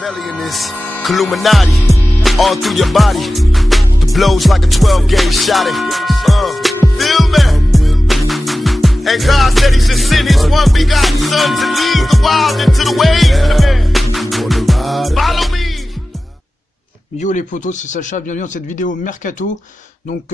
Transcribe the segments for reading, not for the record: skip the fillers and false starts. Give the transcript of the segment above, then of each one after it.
Machiavelli in this Illuminati all through your body. The blows like a 12-gauge shot. Feel me? And God said He should send His one begotten Son to lead the wild into the ways. Follow me. Yo les potos, c'est Sacha, bienvenue dans cette vidéo Mercato. Donc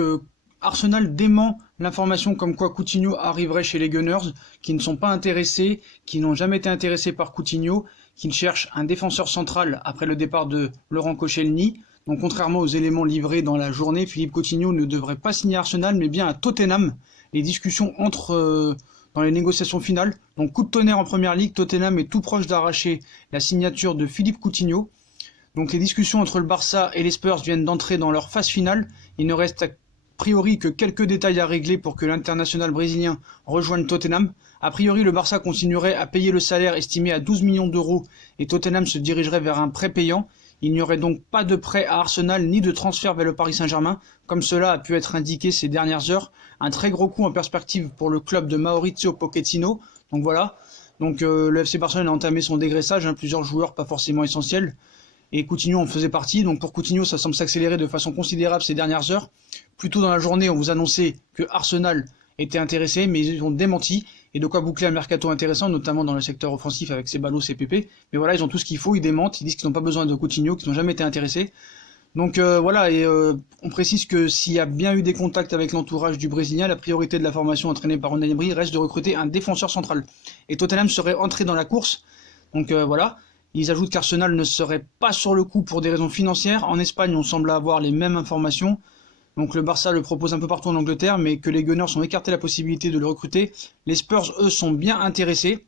Arsenal dément l'information comme quoi Coutinho arriverait chez les Gunners, qui ne sont pas intéressés, qui n'ont jamais été intéressés par Coutinho, qui cherchent un défenseur central après le départ de Laurent Koscielny. Donc contrairement aux éléments livrés dans la journée, Philippe Coutinho ne devrait pas signer à Arsenal, mais bien à Tottenham. Les discussions entrent dans les négociations finales. Donc coup de tonnerre en première ligue, Tottenham est tout proche d'arracher la signature de Philippe Coutinho. Donc les discussions entre le Barça et les Spurs viennent d'entrer dans leur phase finale. Il ne reste a priori que quelques détails à régler pour que l'international brésilien rejoigne Tottenham. A priori, le Barça continuerait à payer le salaire estimé à 12 millions d'euros et Tottenham se dirigerait vers un prêt payant. Il n'y aurait donc pas de prêt à Arsenal ni de transfert vers le Paris Saint-Germain, comme cela a pu être indiqué ces dernières heures. Un très gros coup en perspective pour le club de Mauricio Pochettino. Donc voilà. Donc le FC Barcelone a entamé son dégraissage, plusieurs joueurs pas forcément essentiels. Et Coutinho en faisait partie. Donc pour Coutinho, ça semble s'accélérer de façon considérable ces dernières heures. Plus tôt dans la journée, on vous annonçait que Arsenal était intéressé, mais ils ont démenti. Et de quoi boucler un mercato intéressant, notamment dans le secteur offensif avec Ceballos et Pepe. Mais voilà, ils ont tout ce qu'il faut, ils démentent, ils disent qu'ils n'ont pas besoin de Coutinho, qu'ils n'ont jamais été intéressés. Donc voilà, et on précise que s'il y a bien eu des contacts avec l'entourage du Brésilien, la priorité de la formation entraînée par Unai Emery reste de recruter un défenseur central. Et Tottenham serait entré dans la course. Donc voilà. Ils ajoutent qu'Arsenal ne serait pas sur le coup pour des raisons financières. En Espagne, on semble avoir les mêmes informations. Donc le Barça le propose un peu partout en Angleterre, mais que les Gunners ont écarté la possibilité de le recruter. Les Spurs, eux, sont bien intéressés.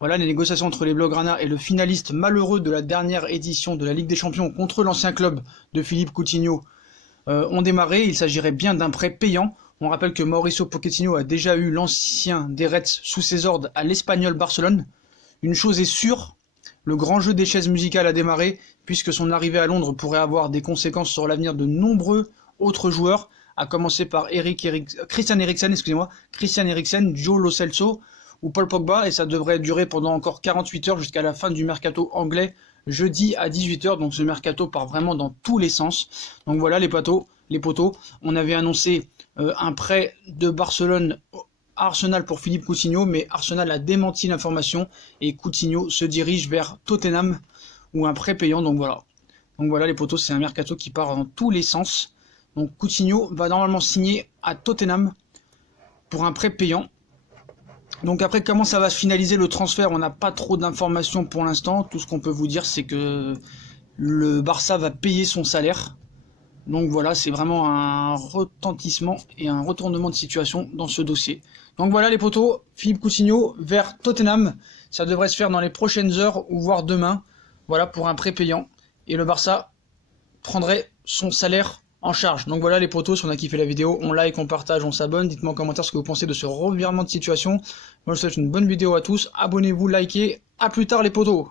Voilà, les négociations entre les Blaugrana et le finaliste malheureux de la dernière édition de la Ligue des Champions contre l'ancien club de Philippe Coutinho ont démarré. Il s'agirait bien d'un prêt payant. On rappelle que Mauricio Pochettino a déjà eu l'ancien des Reds sous ses ordres à l'Espagnol Barcelone. Une chose est sûre, le grand jeu des chaises musicales a démarré, puisque son arrivée à Londres pourrait avoir des conséquences sur l'avenir de nombreux autres joueurs, à commencer par Christian Eriksen, Joe Lo Celso ou Paul Pogba, et ça devrait durer pendant encore 48 heures jusqu'à la fin du mercato anglais, jeudi à 18 h. Donc ce mercato part vraiment dans tous les sens. Donc voilà les poteaux, on avait annoncé un prêt de Barcelone Arsenal pour Philippe Coutinho, mais Arsenal a démenti l'information et Coutinho se dirige vers Tottenham ou un prêt payant. Donc voilà les potos, c'est un mercato qui part dans tous les sens. Donc Coutinho va normalement signer à Tottenham pour un prêt payant. Donc après, comment ça va se finaliser le transfert, on n'a pas trop d'informations pour l'instant. Tout ce qu'on peut vous dire, c'est que le Barça va payer son salaire. Donc voilà, c'est vraiment un retentissement et un retournement de situation dans ce dossier. Donc voilà les potos, Philippe Coutinho vers Tottenham. Ça devrait se faire dans les prochaines heures ou voire demain. Voilà, pour un prêt payant. Et le Barça prendrait son salaire en charge. Donc voilà les potos, si on a kiffé la vidéo, on like, on partage, on s'abonne. Dites-moi en commentaire ce que vous pensez de ce revirement de situation. Moi je vous souhaite une bonne vidéo à tous. Abonnez-vous, likez. À plus tard les potos.